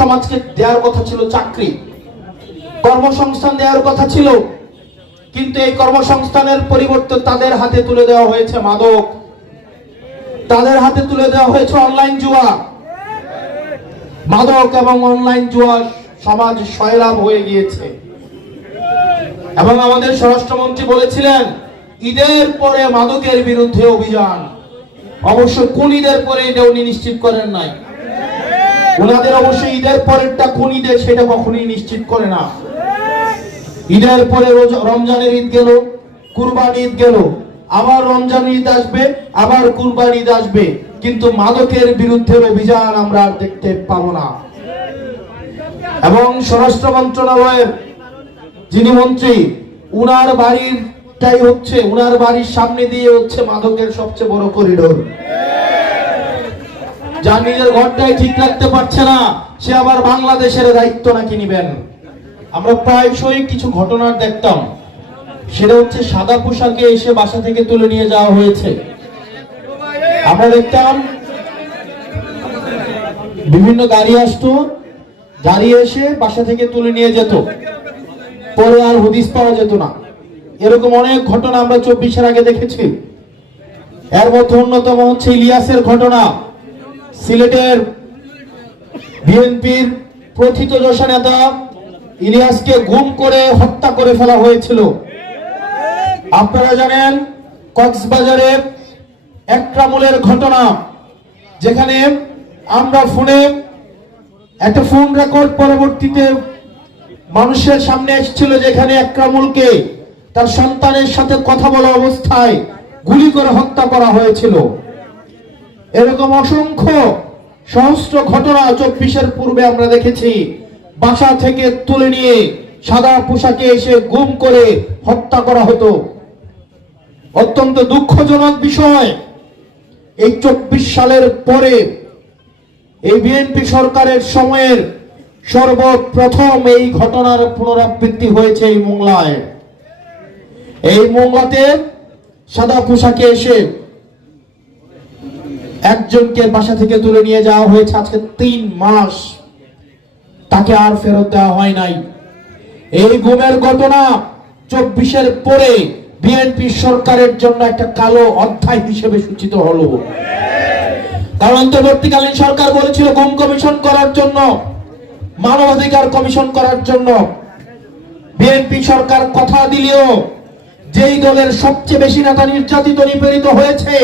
সমাজকে দেওয়ার কথা ছিল চাকরি, কর্মসংস্থান দেওয়ার কথা ছিল, কিন্তু এই কর্মসংস্থানের পরিবর্তে তাদের হাতে তুলে দেওয়া হয়েছে মাদক, তাদের হাতে তুলে দেওয়া হয়েছে অনলাইন জুয়া। মাদক এবং অনলাইন জুয়া সমাজ সয়লাভ হয়ে গিয়েছে। এবং আমাদের স্বরাষ্ট্রমন্ত্রী বলেছিলেন ঈদের পরে মাদকের বিরুদ্ধে অভিযান। অবশ্য কোন ঈদের পরে এটা উনি নিশ্চিত করেন নাই। ওনাদের অবশ্যই ঈদের পরেরটা কোন ঈদের সেটা কখনোই নিশ্চিত করে না। ঈদের পরে রমজানের ঈদ গেল, কুরবানি ঈদ গেল, আবার রমজান ঈদ আসবে, আবার কুরবানি ঈদ আসবে, কিন্তু মাদকের বিরুদ্ধে অভিযান আমরা আর দেখতে পাবো না। এবং স্বরাষ্ট্র মন্ত্রণালয়ের যিনি মন্ত্রী, উনার বাড়িটাই হচ্ছে, উনার বাড়ির সামনে দিয়ে হচ্ছে মাদকের সবচেয়ে বড় করিডোর। যা নিজের ঘরটাই ঠিক রাখতে পারছে না, সে আবার বাংলাদেশের দায়িত্ব নাকি নিবেন। আমরা প্রায়শই কিছু ঘটনা দেখতাম, সেটা হচ্ছে সাদা পোশাকে এসে বাসা থেকে তুলে নিয়ে যাওয়া হয়েছে। আমরা দেখতাম বিভিন্ন গাড়ি আসতো, গাড়ি এসে বাসা থেকে তুলে নিয়ে যেত, পরে আর হদিস পাওয়া যেত না। এরকম অনেক ঘটনা আমরা 24-এর আগে দেখেছি। এর মধ্যে অন্যতম হচ্ছে ইলিয়াসের ঘটনা। সিলেটের বিএনপির প্রথিতযশা নেতা ইলিয়াসকে গুম করে হত্যা করে ফেলা হয়েছিল। আপনারা জানেন কক্সবাজারে একরামুলের ঘটনা, যেখানে আমরা ফোনে একটা ফোন রেকর্ড পরবর্তীতে মানুষের সামনে এসেছিল, যেখানে একরামুলকে তার সন্তানের সাথে কথা বলা অবস্থায় গুলি করে হত্যা করা হয়েছিল। এরকম অসংখ্য সহস্র ঘটনা 24-এর পূর্বে আমরা দেখেছি। বাসা থেকে তুলে নিয়ে সাদা পোশাকে এসে গুম করে হত্যা করা হতো। অত্যন্ত দুঃখজনক বিষয়, এই 24 সালের পরে এই বিএনপি সরকারের সময়ের সর্বপ্রথম এই ঘটনার পুনরাবৃত্তি হয়েছে এই মোংলায়। এই মোংলাতে সাদা পোশাকে এসে একজনকে বাসা থেকে তুলে নিয়ে যাওয়া হয়েছে আজকে 3 মাস, তাকে আর ফেরত দেওয়া হয় নাই। এই গুমের ঘটনা 24-এর পরে বিএনপি সরকারের জন্য একটা কালো অধ্যায় হিসেবে সূচিত হলো। কারণ অন্তর্বর্তীকালীন সরকার বলেছিল গুম কমিশন করার জন্য, মানবাধিকার কমিশন করার জন্য। বিএনপি সরকার কথা দিলেও যেই দলের সবচেয়ে বেশি নেতা নির্যাতিত নিপীড়িত হয়েছে,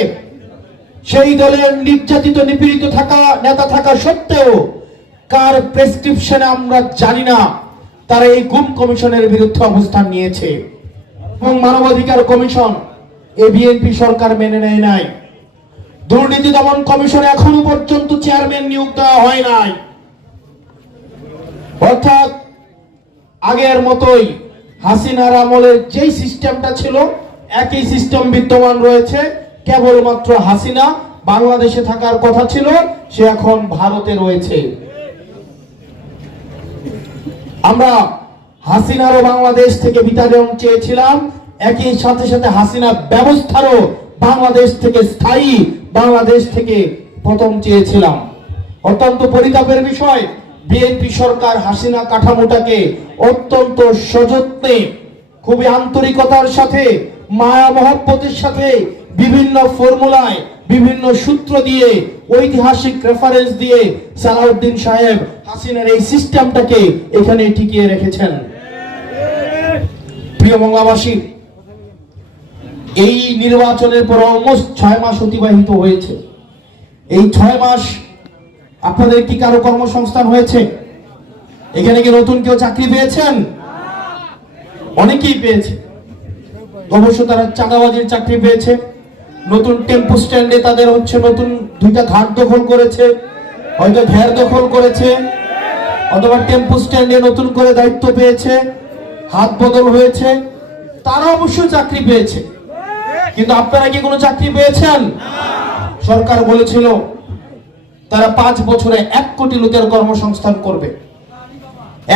সেই দলের নির্যাতিত নিপীড়িত নেতা থাকা সত্ত্বেও কার প্রেসক্রিপশনে আমরা জানি না, তারা এই গুম কমিশনের বিরুদ্ধে অবস্থান নিয়েছে। এবং মানবাধিকার কমিশন এই বিএনপি সরকার মেনে নেয় নাই। দুর্নীতি দমন কমিশনে এখনো পর্যন্ত চেয়ারম্যান নিয়োগ দেওয়া হয় নাই। অর্থাৎ আগের মতোই হাসিনার আমলের যেই সিস্টেমটা ছিল একই সিস্টেম বিদ্যমান রয়েছে। কেবলমাত্র হাসিনা বাংলাদেশে থাকার কথা ছিল, সে এখন ভারতে রয়েছে। আমরা হাসিনারও বাংলাদেশ থেকে বিতাড়ন চেয়েছিলাম, একই সাথে সাথে হাসিনা ব্যবস্থারও বাংলাদেশ থেকে স্থায়ী বাংলাদেশ থেকে পতন চেয়েছিলাম। অত্যন্ত পরিতাপের বিষয়, বিএনপি সরকার হাসিনা কাঠামোটাকে অত্যন্ত সযত্নে, খুবই আন্তরিকতার সাথে, মায়া মহব্বতের সাথে বিভিন্ন ফর্মুলায়, বিভিন্ন সূত্র দিয়ে, ঐতিহাসিক রেফারেন্স দিয়ে সালাউদ্দিন সাহেব হাসিনার এই সিস্টেমটাকে এখানে টিকিয়ে রেখেছেন। প্রিয় বাংলাবাসী, এই নির্বাচনের পর অলমোস্ট 6 মাস অতিবাহিত হয়েছে। এই 6 মাস আপনাদের কি কারো কর্মসংস্থান হয়েছে? এখানে কি নতুন কেউ চাকরি পেয়েছেন? অনেকেই পেয়েছে। অবশ্য তারা চাঁদাবাজির চাকরি পেয়েছে। নতুন টেম্পো স্ট্যান্ডে তাদের হচ্ছে নতুন 2টা ঘাট দখল করেছে, হয়তো ঘের দখল করেছে, অথবা টেম্পো স্ট্যান্ডে নতুন করে দায়িত্ব পেয়েছে, হাত বদল হয়েছে, তারা অবশ্য চাকরি পেয়েছে। কিন্তু আপনারা কি কোনো চাকরি পেয়েছেন? সরকার বলেছিল তারা 5 বছরে 1 কোটি লোকের কর্মসংস্থান করবে।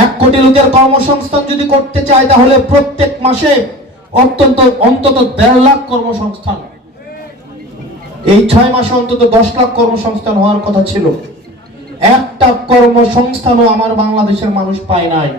1 কোটি লোকের কর্মসংস্থান যদি করতে চায়, তাহলে প্রত্যেক মাসে অন্তত 1.5 লাখ কর্মসংস্থান, এই 6 মাসে অন্তত 10 লাখ কর্মসংস্থান হওয়ার কথা ছিল। একটা কর্মসংস্থানও আমার বাংলাদেশের মানুষ পায় নাই।